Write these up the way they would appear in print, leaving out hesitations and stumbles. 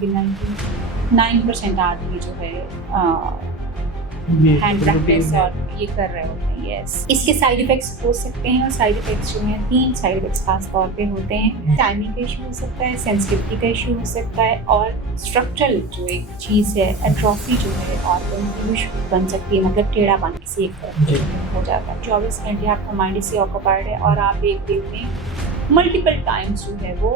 कि 99% आदमी जो है हैंड प्रैक्टिस और ये कर रहे होते हैं। यस, इसके साइड इफेक्ट्स हो सकते हैं और साइड इफेक्ट्स जो हैं 3 साइड इफेक्ट्स खास तौर पे होते हैं। टाइमिंग का इशू हो सकता है, सेंसिटिविटी का इशू हो सकता है और स्ट्रक्चरल जो एक चीज़ है, एट्रोफी जो है ऑर्गन की वो बन सकती है, मतलब टेढ़ापन किसी एक तरफ हो जाता है। 24 घंटे आपका माइंड इससे ऑक्यूपाइड है और आप एक दिन में मल्टीपल टाइम्स जो है वो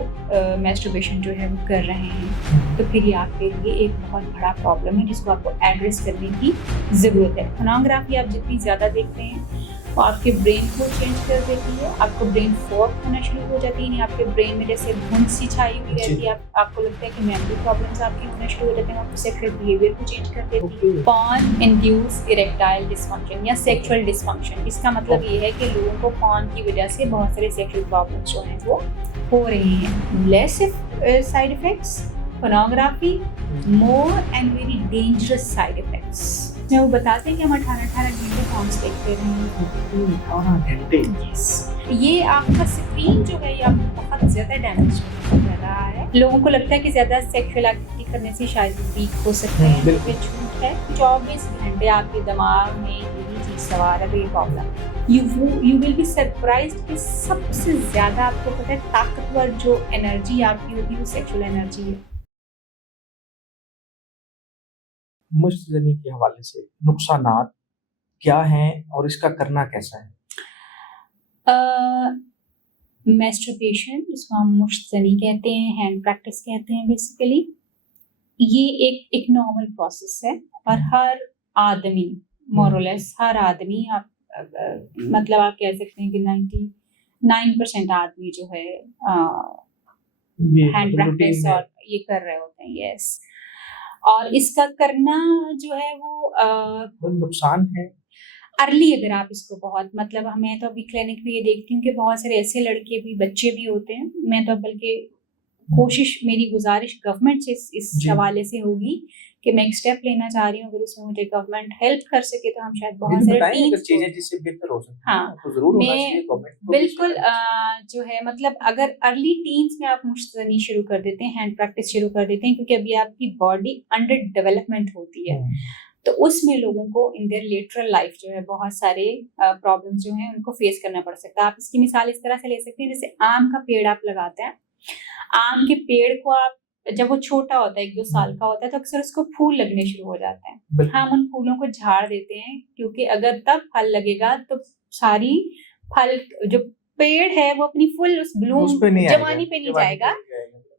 मैस्टरबेशन जो है वो कर रहे हैं, तो फिर ये आपके लिए एक बहुत बड़ा प्रॉब्लम है जिसको आपको एड्रेस करने की ज़रूरत है। पोर्नोग्राफी आप जितनी ज़्यादा देखते हैं वो आपके ब्रेन को चेंज कर देती है, आपको ब्रेन फॉग होना शुरू हो जाती है, यानी आपके ब्रेन में जैसे धुंध सी छाई हुई रहती है, आपको लगता है कि मेमोरी प्रॉब्लम्स आपकी होना शुरू हो जाते हैं, आपको सेक्सुअल बिहेवियर को चेंज कर देती है। पॉर्न इंड्यूस इरेक्टाइल डिसफंक्शन या सेक्सुअल डिसफंक्शन, इसका मतलब ये है कि लोगों को पॉर्न की वजह से बहुत सारे सेक्सुअल प्रॉब्लम्स जो हैं वो हो रही हैं। Less side effects, pornography more and very dangerous side effects. मैं वो बताते हैं कि हम 18 घंटे पॉर्न्स देखते रहे हैं। ये आपका स्क्रीन जो है ये आपको बहुत ज़्यादा डैमेज कर रहा है। लोगों को लगता है कि ज़्यादा सेक्सुअल एक्टिविटी करने से शायद वीक हो सकते हैं, ये झूठ है। 24 घंटे आपके दिमाग में यही चीज़ सवार है, तो ये problem you will be surprised कि सबसे ज़्यादा आपको पता है ताकतवर जो एनर्जी आपकी होती है वो सेक्सुअल एनर्जी है। मुश्तजनी के हवाले से नुकसानात क्या हैं और इसका करना कैसा है? मैस्टरबेशन जिसको हम मुश्तजनी कहते हैं, हैंड प्रैक्टिस कहते हैं, बेसिकली ये एक नॉर्मल प्रोसेस है और हर आदमी मोरलेस हर आदमी आप मतलब आप कह सकते हैं कि 99% आदमी जो है हैंड प्रैक्टिस और ये कर रहे होते हैं। यस, और इसका करना जो है वो नुकसान है अर्ली, अगर आप इसको बहुत मतलब मैं तो अभी क्लिनिक में ये देखती हूँ कि बहुत सारे ऐसे लड़के भी बच्चे भी होते हैं। मैं तो बल्कि कोशिश मेरी गुजारिश गवर्नमेंट से इस हवाले से होगी कि मैं एक स्टेप लेना चाह रही हूँ, अगर उसमें मुझे गवर्नमेंट हेल्प कर सके तो हम शायद बहुत सारे टीम्स चीजें जिससे बेहतर हो सकती है। हाँ, तो जरूर होना चाहिए गवर्नमेंट को बिल्कुल जो है मतलब अगर अर्ली टीन्स में आप मुश्तजनी शुरू कर देते हैं, हैंड प्रैक्टिस शुरू कर देते हैं, क्योंकि अभी आपकी बॉडी अंडर डेवलपमेंट होती है, तो उसमें लोगों को इन देयर लेटरल लाइफ जो है बहुत सारे प्रॉब्लम्स जो हैं उनको फेस करना पड़ सकता है। आप इसकी मिसाल इस तरह से ले सकते हैं, जैसे आम का पेड़ आप लगाते हैं, आम के पेड़ को आप जब वो छोटा होता है 1-2 साल का होता है तो अक्सर उसको फूल लगने शुरू हो जाते हैं। हम उन फूलों को झाड़ देते हैं क्योंकि अगर तब फल लगेगा तो सारी फल जो पेड़ है वो अपनी फुल उस ब्लूम जवानी पे नहीं जाएगा,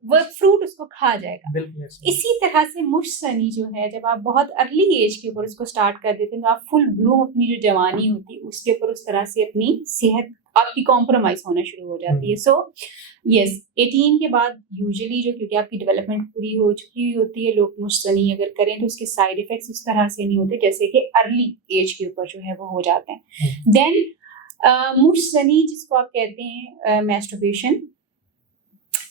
वो फ्रूट उसको खा जाएगा। इसी तरह से मुश्तजनी जो है जब आप बहुत अर्ली एज के ऊपर उसको स्टार्ट कर देते हैं तो आप फुल ब्लूम अपनी जो जवानी होती है उसके ऊपर उस तरह से अपनी सेहत आपकी कॉम्प्रोमाइज होना शुरू हो जाती है। सो यस, 18 के बाद यूजुअली जो क्योंकि आपकी डेवलपमेंट पूरी हो चुकी होती है, लोग मुश्तजनी अगर करें तो उसके साइड इफेक्ट्स उस तरह से नहीं होते जैसे कि अर्ली एज के ऊपर जो है वो हो जाते हैं। देन मुश्तजनी जिसको आप कहते हैं मैस्टरबेशन,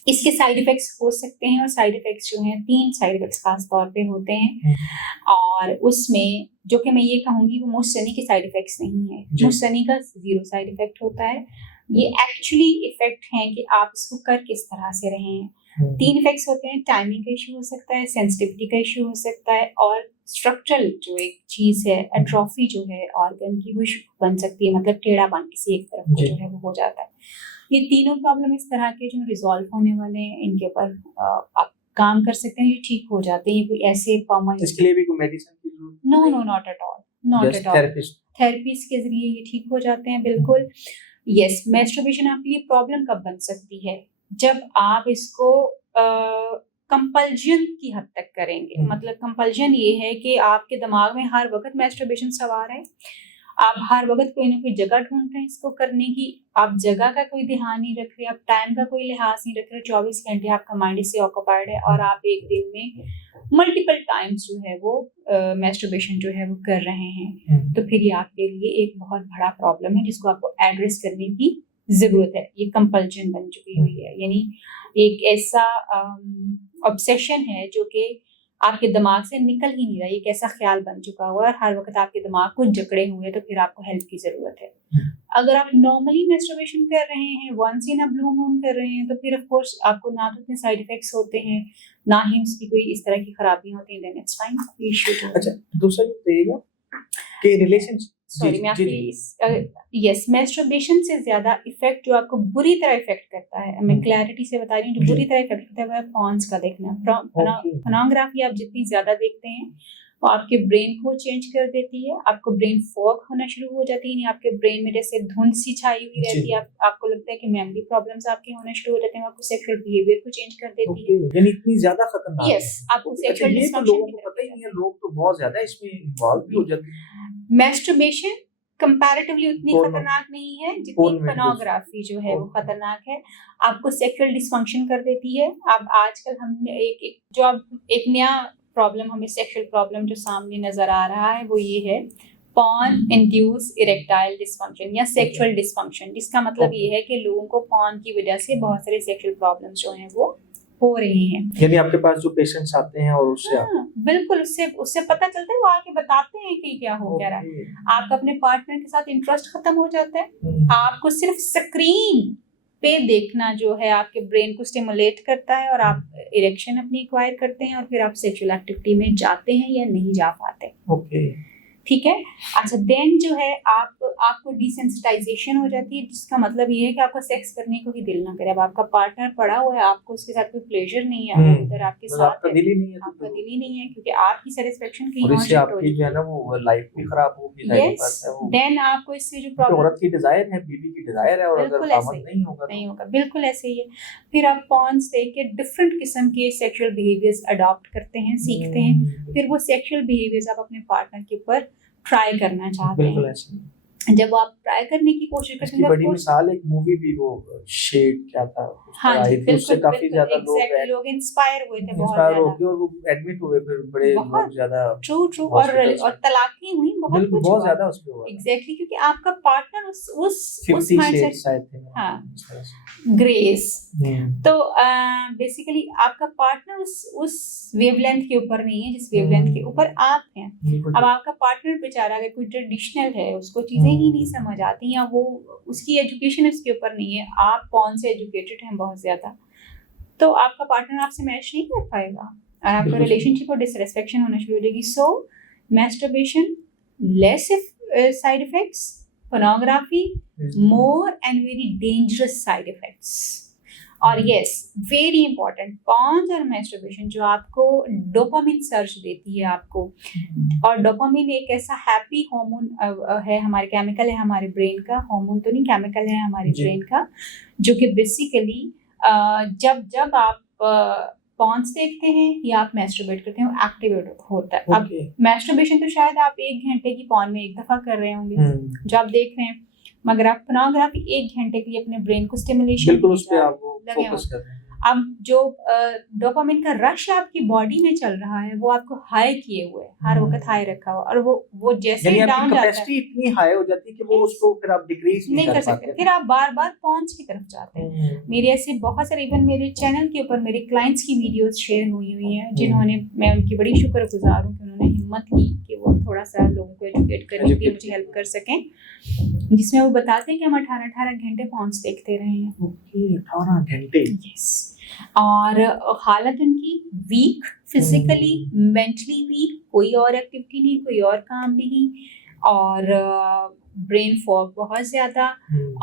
इसके साइड इफेक्ट्स हो सकते हैं और साइड इफेक्ट्स जो हैं 3 साइड इफेक्ट्स खास तौर पे होते हैं और उसमें जो कि मैं ये कहूँगी वो मुश्तजनी के साइड इफेक्ट्स नहीं है। मुश्तजनी का 0 साइड इफेक्ट होता है। ये एक्चुअली इफेक्ट हैं कि आप इसको कर किस तरह से रहे हैं। 3 इफेक्ट्स होते हैं, टाइमिंग का इशू हो सकता है, सेंसिटिविटी का इशू हो सकता है और स्ट्रक्चरल जो एक चीज़ है, एट्रोफी जो है ऑर्गन की वो बन सकती है, मतलब टेढ़ापन किसी एक तरफ को जो है वो हो जाता है। ये तीनों प्रॉब्लम इस तरह के जो रिजॉल्व होने वाले हैं, इनके ऊपर आप काम कर सकते हैं, ये ठीक हो जाते हैं। ये कोई ऐसे परमानेंट इसके लिए भी कोई मेडिसिन की जरूरत no not at all therapies के जरिए ये ठीक हो जाते हैं बिल्कुल। यस, मैस्टरबेशन आपके लिए प्रॉब्लम कब बन सकती है? जब आप इसको कंपल्जन की हद तक करेंगे। मतलब कंपल्जन ये है कि आपके दिमाग में हर वक्त मैस्टरबेशन सवार है, आप हर वक्त कोई ना कोई जगह ढूंढ रहे हैं इसको करने की, आप जगह का कोई ध्यान नहीं रख रहे, आप टाइम का कोई लिहाज नहीं रख रहे, 24 घंटे आपका माइंड इससे ऑक्यूपाइड है और आप एक दिन में मल्टीपल टाइम्स जो है वो मैस्टरबेशन जो है वो कर रहे हैं, तो फिर ये आपके लिए एक बहुत बड़ा प्रॉब्लम है जिसको आपको एड्रेस करने की जरूरत है। ये कंपल्जन बन चुकी हुई है, यानी एक ऐसा ऑब्सेशन है जो कि आपके दिमाग से निकल ही नहीं रहा, ये कैसा ख्याल बन चुका हुआ है, हर वक्त आपके दिमाग को जकड़े हुए, तो फिर आपको हेल्प की जरूरत है। अगर आप नॉर्मली मेस्टरबेशन कर रहे हैं, once in a blue moon कर रहे हैं, तो फिर ऑफ कोर्स आपको ना तो इतने साइड इफेक्ट्स होते हैं, ना ही उसकी कोई इस तरह की खराबियां होती हैं, देन इट्स फाइन, कोई इशू नहीं है। अच्छा, दूसरा ये बताइएगा कि रिलेशनशिप। जी सॉरी, जी मैं जी आपकी जी। यस, मेस्टरबेशन से ज्यादा इफेक्ट जो आपको बुरी तरह इफेक्ट करता है, मैं क्लैरिटी से बता रही हूँ, जो जी। बुरी तरह इफेक्ट करता है वो है पॉर्न्स का देखना। ओके। पोर्नोग्राफी आप जितनी ज्यादा देखते हैं, वो आपके ब्रेन को चेंज कर देती है, आपको ब्रेन फॉग होना शुरू हो जाती है, यानी आपके ब्रेन में जैसे धुंध सी छाई हुई रहती जी। है, आपको लगता है कि मेमोरी प्रॉब्लम्स आपके होने शुरू हो जाते हैं, आपको सेक्सुअल बिहेवियर को चेंज कर देती ओके, है। यानी इतनी ज्यादा खतरनाक है। यस, आपको अच्छा, सेक्सुअल ये तो डिस्फंक्शन लोगों की को तरफ पता ले ही नहीं जाती है, लोग तो बहुत ज्यादा इसमें इन्वॉल्व भी हो जाते हैं। है। मैस्टरबेशन कंपैरेटिवली उतनी Porno- खतरनाक नहीं है जितनी porn videos। पोर्नोग्राफी जो है वो Okay। खतरनाक है। आपको सेक्सुअल डिस्फंक्शन कर देती है। अब आजकल हमने एक जो अब एक नया प्रॉब्लम, हमें सेक्सुअल प्रॉब्लम जो सामने नजर आ रहा है वो ये है पॉर्न इंड्यूस इरेक्टाइल डिस्फंक्शन या सेक्सुअल डिस्फंक्शन, जिसका मतलब ये है कि लोगों को पॉर्न की वजह से बहुत सारे सेक्सुअल प्रॉब्लम्स जो हैं वो हो रही हैं। यानी आपके पास जो पेशेंट्स आते हैं और उससे आप हाँ, बिल्कुल, उससे उससे पता चलता है, वो आके बताते हैं कि क्या हो क्या रहा है। ओके। आपका अपने पार्टनर के साथ इंटरेस्ट खत्म हो जाता है। हम्म। आपको सिर्फ स्क्रीन पे देखना जो है आपके ब्रेन को स्टिमुलेट करता है और आप इरेक्शन अपनी एक्वायर करते हैं और फिर आप सेक्सुअल एक्टिविटी में जाते हैं या नहीं जा पाते। ओके। ठीक है। अच्छा, देन जो है आपको डिसेंसिटाइजेशन हो जाती है, जिसका मतलब ये है कि आपका सेक्स करने को ही दिल ना करे। अब आपका पार्टनर पड़ा हुआ है, आपको उसके साथ कोई प्लेजर नहीं है, वो उधर आपके मतलब साथ आपका है, दिल ही नहीं है आपका दिल ही नहीं है, क्योंकि आपकी सेटिस्फेक्शन कहीं और और इससे शिफ्ट हो आपकी जाती जो है ना वो लाइफ भी खराब होगी, जाहिर सी यस। बात है वो। देन आपको इससे जो क्योंकि प्रॉब्लम, औरत की डिजायर है, बीवी की डिजायर है, और अगर बिल्कुल ऐसे दामन ही नहीं होगा नहीं तो होगा, बिल्कुल ऐसे ही है। फिर आप पॉर्न्स देख के डिफरेंट किस्म के सेक्सुअल बिहेवियर्स अडॉप्ट करते हैं, सीखते हैं। फिर वो सेक्सुअल बिहेवियर्स आप अपने पार्टनर के ऊपर ट्राई करना चाहते बिल्कुल हैं। ऐसे ही। जब आप ट्राई करने की कोशिश करते इसकी हैं, बड़ी मिसाल एक मूवी भी वो शेड क्या था उस हाँ पर जी, आई थी, उससे बिल्कुल काफी बिल्कुल ज्यादा एग्जैक्टली, लोग इंस्पायर हुए थे बहुत इंस्पायर ज्यादा, होके और वो एडमिट हुए, फिर बड़े लोग बहुत ज्यादा ट्रू ट्रू, और हॉस्पिटल्स में। तलाकें हुई, बहुत बिल्कुल कुछ बहुत हुआ ज्यादा उसमें हुआ। एग्जैक्टली, क्योंकि आपका पार्टनर उस 50 माइंडसेट, शेड्स आए थे हाँ, इस तरह से। ग्रेस। हम्म। तो बेसिकली आपका पार्टनर उस वेवलेंथ के ऊपर नहीं है जिस वेवलेंथ के ऊपर आप हैं। बिल्कुल। अब आपका पार्टनर बेचारा अगर कोई ट्रेडिशनल है, उसको चीजें ही नहीं समझ आती, या वो उसकी एजुकेशन उसके ऊपर नहीं है, आप कौन से एजुकेटेड हैं बहुत ज्यादा, तो आपका पार्टनर आपसे मैच नहीं कर पाएगा और आपका बिल्कुल। रिलेशनशिप और डिसरेस्पेक्शन होना शुरू हो जाएगी। So masturbation, less side effects, pornography, more and very dangerous side effects। और यस, वेरी इंपॉर्टेंट, पॉर्न और मैस्टरबेशन जो आपको डोपामिन सर्ज देती है आपको, और डोपामिन एक ऐसा हैप्पी हार्मोन है, हमारे केमिकल है, हमारे ब्रेन का, हार्मोन तो नहीं, केमिकल है हमारे ब्रेन का, जो कि बेसिकली जब आप पॉर्न्स देखते हैं या आप मैस्टरबेट करते हैं, वो एक्टिवेट होता है। अब मैस्टरबेशन तो शायद आप 1 घंटे की पॉर्न में एक दफा कर रहे होंगे जो आप देख रहे हैं, मगर आप पोर्नोग्राफी 1 घंटे के लिए अपने ब्रेन को स्टिमुलेशन, बिल्कुल उस पे आप फोकस कर रहे हैं। अब जो डोपामिन का रश आपकी बॉडी में चल रहा है, वो आपको हाई किए हुए, हर वक्त हाई रखा हुआ, और वो जैसे ही डाउन जाता है, कैपेसिटी इतनी हाई हो जाती है कि वो उसको फिर आप डिक्रीज नहीं कर सकते, फिर आप बार बार पॉर्न्स की तरफ जाते हैं। मेरे ऐसे बहुत सारे, इवन मेरे चैनल के ऊपर मेरे क्लाइंट्स की वीडियोस शेयर हुई हैं, जिन्होंने, मैं उनकी बड़ी शुक्रगुजार हूँ कि उन्होंने हिम्मत की कि वो थोड़ा सा लोगों को एजुकेट करने के लिए मुझे हेल्प कर सकें, जिसमें वो बताते हैं कि हम 18 घंटे पॉर्न्स देखते रहे हैं। ओके, 18 घंटे। यस। और हालत उनकी वीक, फिजिकली मेंटली वीक, कोई और एक्टिविटी नहीं, कोई और काम नहीं, और ब्रेन फॉग बहुत ज्यादा,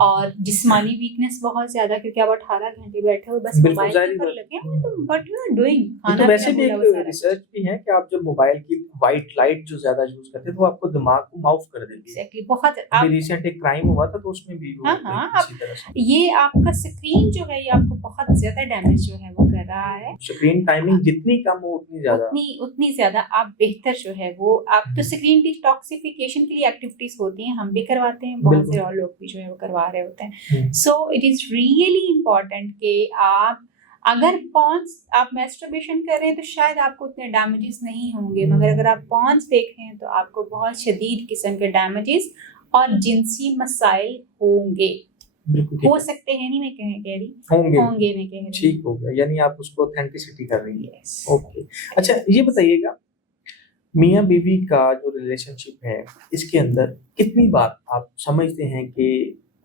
और जिस्मानी वीकनेस बहुत ज्यादा, क्योंकि आप 18 घंटे बैठे हुए बस मोबाइल के ऊपर लगे हैं, तो व्हाट यू आर डूइंग। तो वैसे भी एक रिसर्च भी है कि आप जब मोबाइल की वाइट लाइट जो ज्यादा यूज करते हैं तो आपको दिमाग को माउफ कर देती है। एग्जैक्टली, बहुत। अभी रिसेंट एक क्राइम हुआ था तो उसमें भी वो इसी तरह से, ये आपका स्क्रीन जो है, ये आपको बहुत ज्यादा डैमेज जो है वो कर रहा है। स्क्रीन टाइमिंग जितनी कम हो उतनी ज्यादा आप बेहतर जो है वो, आप तो स्क्रीन डिटॉक्सिफिकेशन के लिए एक्टिविटीज होती हैं, हम भी करवाते हैं, बहुत से और लोग भी जो है वो करवा रहे होते हैं। So it is really important कि आप अगर पॉर्न्स आप मैस्टरबेशन कर रहे हैं तो शायद आपको उतने डैमेजेस नहीं होंगे, मगर अगर आप पॉर्न्स देख रहे हैं तो आपको बहुत शदीद किस्म के डैमेजेस और जिनसी मसाइल होंगे, हो सकते हैं, नहीं मैं कह रही होंगे, मैं कह रही। ठीक हो गया, यानी आप उसको ऑथेंटिसिटी कर रही हैं। ओके, अच्छा ये बताइएगा, मियाँ बीवी का जो रिलेशनशिप है, इसके अंदर कितनी बार आप समझते हैं कि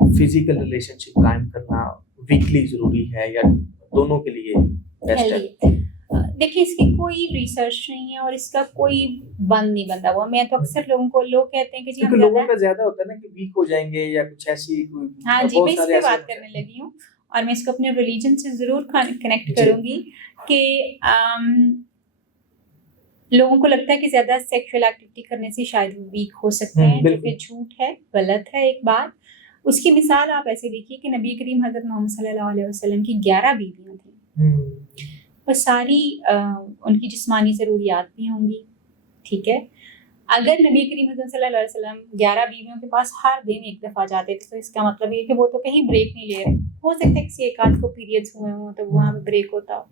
फिजिकल रिलेशनशिप कायम करना वीकली जरूरी है या दोनों के लिए बेस्ट है? हेल्दी। देखिए, इसकी कोई रिसर्च नहीं है और इसका कोई बंद नहीं बंधा हुआ। मैं तो अक्सर लोग कहते हैं कि जी हम क्योंकि लोगों ज्यादा, का ज्यादा होता है ना कि वीक हो जाएंगे या कुछ ऐसी कोई हाँ जी, बहुत मैं इस सारे पे ऐसे बात होते करने हैं। लगी हूँ और मैं इसको अपने रिलीजन से जरूर कनेक्ट जी। करूंगी कि लोगों को लगता है कि ज्यादा सेक्सुअल एक्टिविटी करने से शायद वो वीक हो सकते हैं, जो बिल्कुल। कि झूठ है, गलत है। एक बात, उसकी मिसाल आप ऐसे देखिए कि नबी करीम हजरत मोहम्मद सल्लल्लाहु अलैहि वसल्लम की 11 बीवियां थी। वो सारी उनकी जिस्मानी ज़रूरियात भी होंगी, ठीक है। अगर नबी करीम हज़रत सल्लल्लाहु अलैहि वसल्लम 11 बीवियों के पास हर दिन एक दफ़ा जाते थे, तो इसका मतलब ये है कि वो तो कहीं ब्रेक नहीं ले रहे। हो सकता है किसी एक आध को पीरियड्स हुए हों तो वहाँ पे ब्रेक होता हो।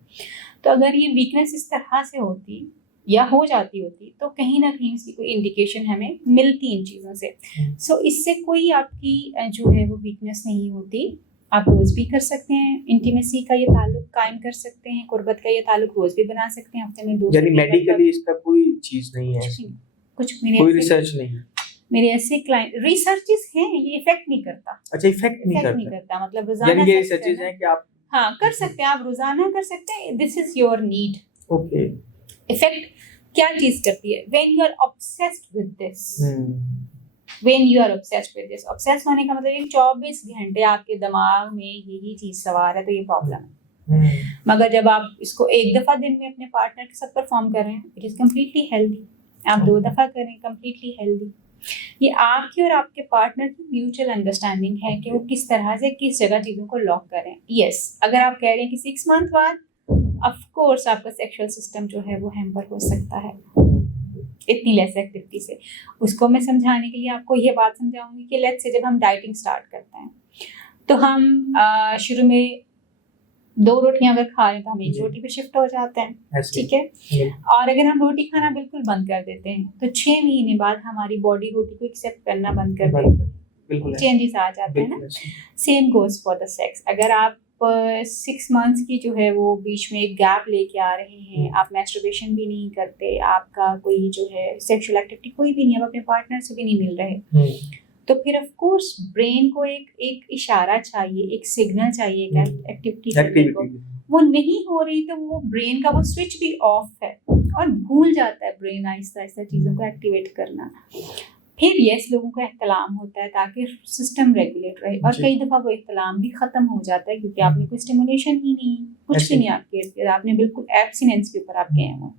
तो अगर ये वीकनेस इस तरह से होती या हो जाती होती तो कहीं ना कहीं उसकी कोई इंडिकेशन हमें मिलती इन चीज़ों से। सो इससे कोई आपकी जो है वो वीकनेस नहीं होती। आप रोज़ भी कर सकते हैं, इंटीमेसी का ये ताल्लुक कायम कर सकते हैं, कुर्बत का ये ताल्लुक रोज़ भी बना सकते हैं, हफ्ते में 2 से यानी 3 बार मेडिकली इसका कोई चीज नहीं है, कुछ भी नहीं। कुछ मेरे कोई ऐसे रिसर्च नहीं है। मेरे ऐसे क्लाइंट रिसर्चेस हैं, ये इफेक्ट नहीं करता। अच्छा, इफेक्ट नहीं इफेक्ट नहीं करता, करता, मतलब रोजाना यानी ये सेक्स रिसर्चेज करना, हैं कि आप हाँ कर सकते हैं, आप रोजाना कर सकते हैं। This is your need. Okay. Effect क्या चीज करती है? When you are obsessed with this, when you are obsessed with this. Obsessed होने का मतलब ये 24 घंटे आपके दिमाग में यही चीज सवार है, तो ये प्रॉब्लम है। मगर जब आप इसको एक दफा दिन में अपने पार्टनर के साथ परफॉर्म कर रहे हैं, इट इज कम्प्लीटली हेल्दी। आप 2 दफा करें, कम्प्लीटली हेल्दी। ये आपकी और आपके पार्टनर की म्यूचुअल अंडरस्टैंडिंग है कि वो किस तरह से किस जगह चीजों को लॉक करें। यस, अगर आप कह रहे हैं कि 6 मंथ बाद, ऑफ कोर्स आपका सेक्सुअल सिस्टम जो है वो हैम्पर हो सकता है इतनी लेस एक्टिविटी से। उसको मैं समझाने के लिए आपको ये बात समझाऊंगी कि लेट्स से जब हम डाइटिंग स्टार्ट करते हैं तो हम शुरू में 2 रोटियां अगर खा रहे हैं तो हम 1 रोटी पे शिफ्ट हो जाते हैं, ठीक है। और अगर हम रोटी खाना बिल्कुल बंद कर देते हैं तो 6 महीने बाद हमारी बॉडी रोटी को एक्सेप्ट करना बंद कर देती है, चेंजेस आ जाते हैं ना। Same goes for the sex. अगर आप 6 मंथ्स की जो है वो बीच में एक गैप लेके आ रहे हैं, आप मैस्टरबेशन भी नहीं करते, आपका कोई जो है सेक्सुअल एक्टिविटी कोई भी नहीं, आप अपने पार्टनर से भी नहीं मिल रहे, तो फिर ऑफ कोर्स ब्रेन को एक इशारा चाहिए, एक सिग्नल चाहिए एक्टिविटी करने को। वो नहीं हो रही तो वो ब्रेन का वो स्विच भी ऑफ है और भूल जाता है ब्रेन आहिस्ता आहिस्ता चीज़ों को एक्टिवेट करना। फिर यस, लोगों को एहतलाम होता है ताकि सिस्टम रेगुलेट रहे, और कई दफ़ा वो एहतलाम भी ख़त्म हो जाता है क्योंकि आपने कोई स्टिमुलेशन ही नहीं, कुछ भी नहीं आपके, आपने बिल्कुल एब्सिनेंस के ऊपर आप गए हो।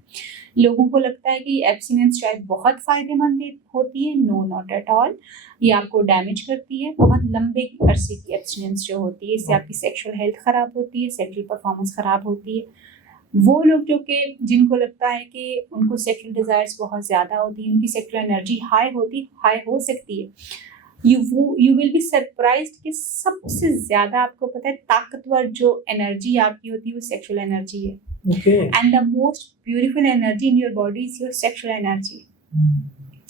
लोगों को लगता है कि एब्सिनेंस शायद बहुत फ़ायदेमंद होती है। No, not at all. ये आपको डैमेज करती है। बहुत लंबे अरसे की एब्सिनेंस जो होती है, इससे आपकी सेक्सुअल हेल्थ ख़राब होती है, सेक्सुअल परफॉर्मेंस ख़राब होती है। वो लोग जो कि जिनको लगता है कि उनको सेक्सुअल डिज़ायर्स बहुत ज़्यादा होती हैं, उनकी सेक्सुअल एनर्जी हाई हो सकती है, यू विल बी सरप्राइज्ड कि सबसे ज़्यादा आपको पता है ताकतवर जो एनर्जी आपकी होती है वो सेक्सुअल एनर्जी है। And the most beautiful energy in your body is your sexual energy,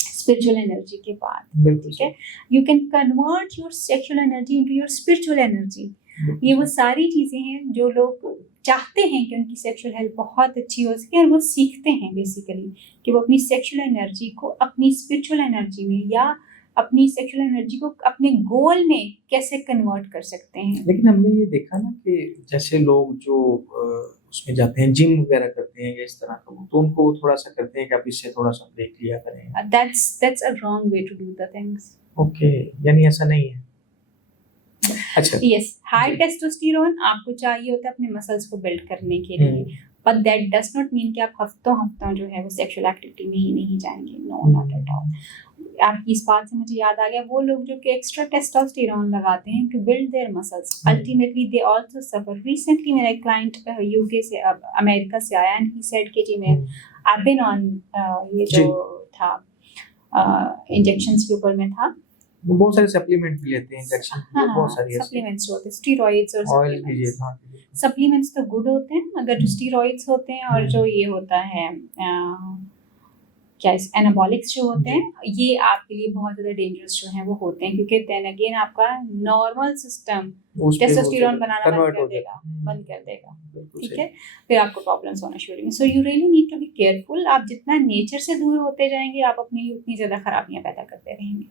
spiritual energy के बाद, ठीक है। You can convert your sexual energy into your spiritual energy. ये वो सारी चीज़ें हैं जो लोग चाहते हैं कि उनकी सेक्सुअल हेल्थ बहुत अच्छी हो सके, और वो सीखते हैं बेसिकली कि वो अपनी सेक्सुअल एनर्जी को अपनी स्पिरिचुअल एनर्जी में या अपनी सेक्सुअल एनर्जी को अपने गोल में कैसे कन्वर्ट कर सकते हैं। लेकिन हमने ये देखा ना कि जैसे लोग जो उसमें जाते हैं, जिम वगैरह करते हैं या इस तरह का, तो उनको थोड़ा सा करते हैं कि आप इससे थोड़ा सा ब्रेक लिया करें। That's a wrong way to do the things. Okay, यानी ऐसा नहीं है। अच्छा, यस, हाई टेस्टोस्टेरोन आपको चाहिए होता है अपने मसल्स को बिल्ड करने के लिए, but that does not mean कि आप हफ्तों जो है वो सेक्सुअल एक्टिविटी में ही नहीं जाएंगे। No, not at all. आपकी इस बात से मुझे याद आ गया, वो लोग जो कि एक्स्ट्रा टेस्टोस्टेरोन लगाते हैं to build their muscles, ultimately they also suffer. Recently मेरा एक क्लाइंट यूके से, अमेरिका से आया, एंड ही सेड कि जी मैं आई बीन ऑन ये जो था इंजेक्शंस के ऊपर में था, बहुत सारे सप्लीमेंट भी लेते हैं, इंजेक्शन, बहुत सारी सप्लीमेंट्स होते हैं, स्टेरॉइड्स और सप्लीमेंट्स तो गुड होते हैं, मगर जो स्टेरॉइड्स होते हैं और जो ये होता है क्या एनाबॉलिक्स जो होते हैं, ये आपके लिए बहुत ज़्यादा डेंजरस जो हैं वो होते हैं, क्योंकि देन अगेन आपका नॉर्मल सिस्टम टेस्टोस्टेरोन बनाना बंद कर देगा, ठीक है। फिर आपको प्रॉब्लम्स होना शुरू होंगे। So you really need to be careful. आप जितना नेचर से दूर होते जाएंगे, आप अपने लिए उतनी ज़्यादा खराबियाँ पैदा करते रहेंगे।